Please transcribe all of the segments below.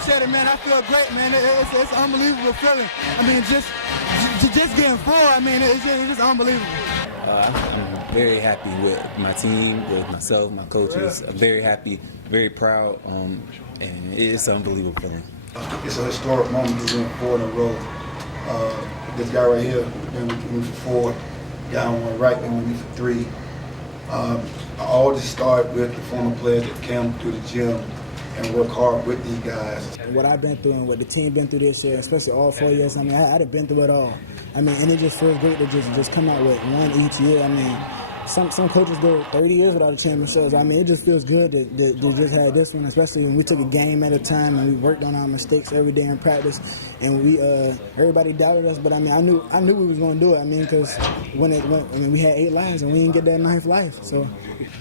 appreciate it, man. I feel great, man. It's an unbelievable feeling. I mean, just getting forward, I mean, it's just unbelievable. I'm very happy with my team, with myself, my coaches. I'm very happy, very proud, and it's an unbelievable feeling. It's a historic moment to win 4 in a row. This guy right here, then we went for 4, guy on the right, then we went for 3. All this started with the former players that came through the gym and work hard with these guys. What I've been through and what the team been through this year, especially all 4 years, I mean, I've been through it all. I mean, and it just feels great to just come out with 1 each year. I mean, some coaches go 30 years without a championship. I mean, it just feels good to just have this one, especially when we took a game at a time and we worked on our mistakes every day in practice. And we everybody doubted us, but I mean, I knew we was going to do it. I mean, because we had 8 lives and we didn't get that 9th life. So,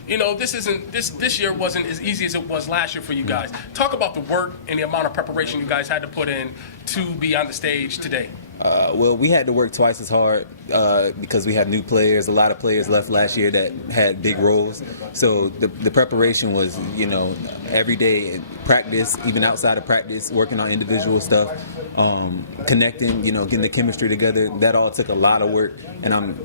you know, this year wasn't as easy as it was last year for you guys. Talk about the work and the amount of preparation you guys had to put in to be on the stage today. Well, we had to work twice as hard because we had new players. A lot of players left last year that had big roles. So the preparation was, you know, every day practice, even outside of practice, working on individual stuff, connecting, you know, getting the chemistry together. That all took a lot of work, and I'm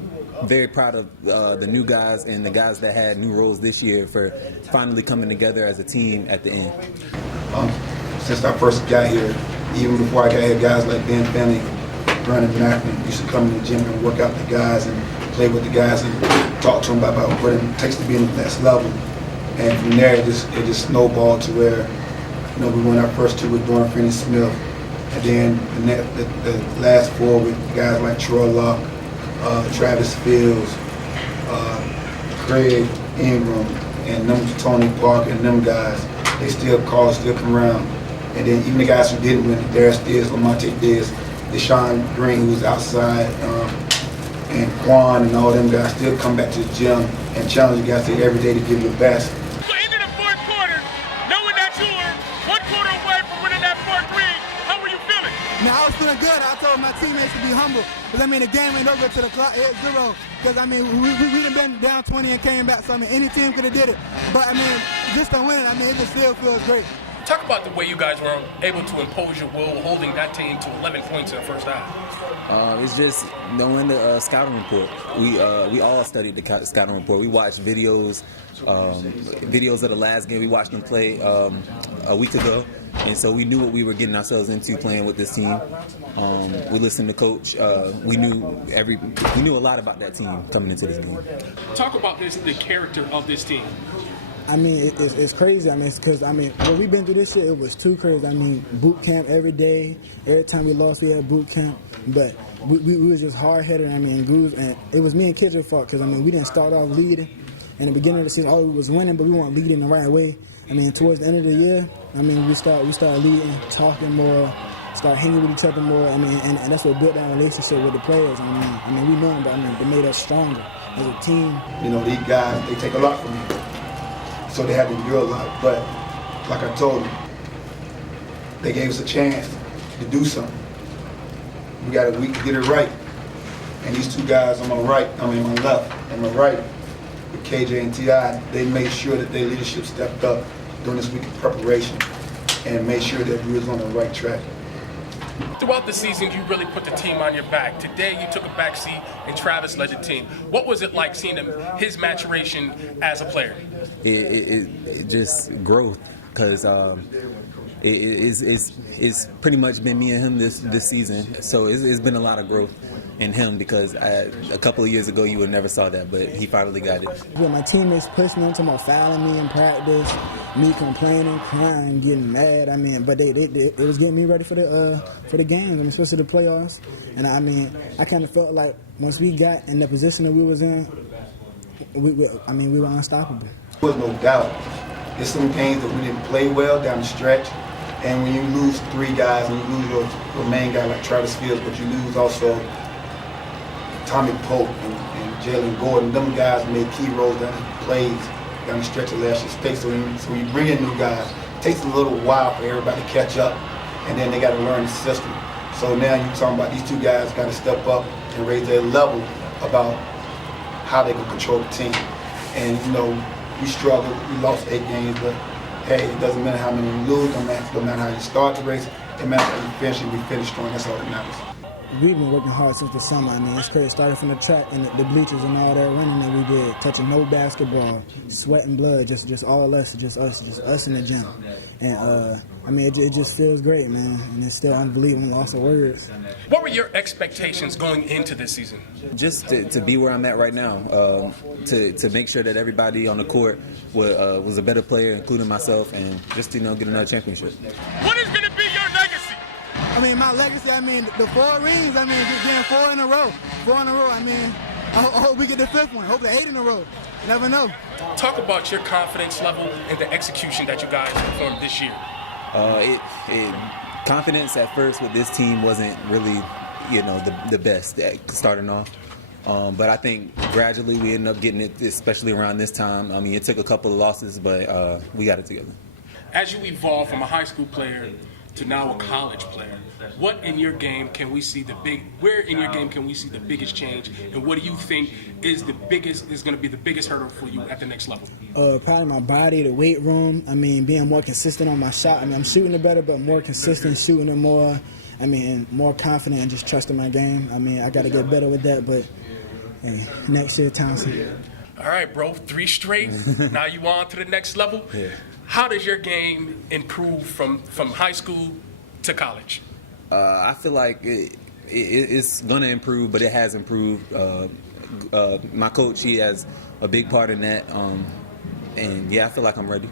very proud of the new guys and the guys that had new roles this year for finally coming together as a team at the end. Since I first got here, even before I got here, guys like Ben Fanning, Brandon Macklin used to come in the gym and work out the guys and play with the guys and talk to them about what it takes to be in the next level. And from there, it just snowballed to where, you know, we won our first 2 with Dorian Finney-Smith, and then the last 4 with guys like Troy Locke, Travis Fields, Craig Ingram, and them Tony Parker and them guys. They still call, still come around. And then even the guys who didn't win, Darius Diaz, Lamonte Diaz, Deshaun Green, who's outside, and Quan and all them guys still come back to the gym and challenge you guys every day to give your best. So into the 4th quarter, knowing that you were 1 quarter away from winning that 4th ring, how were you feeling? Now, I was feeling good. I told my teammates to be humble. Because, I mean, the game ain't over till the clock hit 0. Because, I mean, we done been down 20 and came back. So, I mean, any team could have did it. But, I mean, just to win it, I mean, it just still feels great. Talk about the way you guys were able to impose your will, holding that team to 11 points in the first half. It's just knowing the scouting report. We all studied the scouting report. We watched videos of the last game. We watched them play a week ago, and so we knew what we were getting ourselves into playing with this team. We listened to coach. We knew a lot about that team coming into this game. Talk about the character of this team. I mean, it's crazy. I mean, it's because, I mean, what we've been through this year, it was too crazy. I mean, boot camp every day. Every time we lost, we had boot camp. But we was just hard-headed. I mean, and it was me and Kidger's fault because, I mean, we didn't start off leading. In the beginning of the season, all we was winning, but we weren't leading the right way. I mean, towards the end of the year, I mean, we started leading, talking more, start hanging with each other more. I mean, and that's what built that relationship with the players. I mean, we knew them, but I mean, they made us stronger as a team. You know, these guys, they take a lot from you. So they had to endure a lot, but like I told them, they gave us a chance to do something. We got a week to get it right. And these 2 guys on my left, and my right, with KJ and T.I., they made sure that their leadership stepped up during this week of preparation and made sure that we was on the right track. Throughout the season, you really put the team on your back. Today, you took a back seat and Travis led the team. What was it like seeing his maturation as a player? It just growth, because it's pretty much been me and him this season. So it's been a lot of growth in him, because a couple of years ago you would never saw that, but he finally got it. Yeah, my teammates pushing me, talking about fouling me in practice, me complaining, crying, getting mad. I mean, but it was getting me ready for the games. I mean, especially the playoffs. And I mean, I kind of felt like once we got in the position that we was in, we were unstoppable. There was no doubt. There's some games that we didn't play well down the stretch. And when you lose 3 guys, and you lose your main guy like Travis Fields, but you lose also Tommy Pope and Jalen Gordon, them guys made key roles down the plays down the stretch of last year's state. So when you bring in new guys, it takes a little while for everybody to catch up, and then they got to learn the system. So now you're talking about these 2 guys got to step up and raise their level about how they can control the team. And, you know, we struggled. We lost 8 games, but hey, it doesn't matter how many you lose, don't matter how you start the race, it matters how you finish, and we finish strong. That's all that matters. We've been working hard since the summer. I mean, it's crazy. Started from the track and the bleachers and all that running that we did, touching no basketball, sweat and blood, just all us, just us in the gym. And I mean, it just feels great, man. And it's still unbelievable, lost of words. What were your expectations going into this season? Just to be where I'm at right now, to make sure that everybody on the court was a better player, including myself, and just get another championship. What is going to be your legacy? I mean, my legacy, I mean, the 4 rings, I mean, just getting 4 in a row. 4 in a row, I mean, I hope we get the 5th one. Hopefully 8 in a row. You never know. Talk about your confidence level and the execution that you guys performed this year. Confidence at first with this team wasn't really, the best at starting off. But I think gradually we ended up getting it, especially around this time. I mean, it took a couple of losses, but we got it together. As you evolve from a high school player to now a college player, where in your game can we see the biggest change, and what do you think is going to be the biggest hurdle for you at the next level? Probably my body, the weight room. I mean, being more consistent on my shot. I mean, I'm shooting it better, but more consistent, shooting it more. I mean, more confident and just trusting my game. I mean, I got to get better with that, but hey, next year, Townsend. All right, bro, 3 straight. Now you on to the next level. Yeah. How does your game improve from high school to college? I feel like it's going to improve, but it has improved. My coach, he has a big part in that. And, yeah, I feel like I'm ready.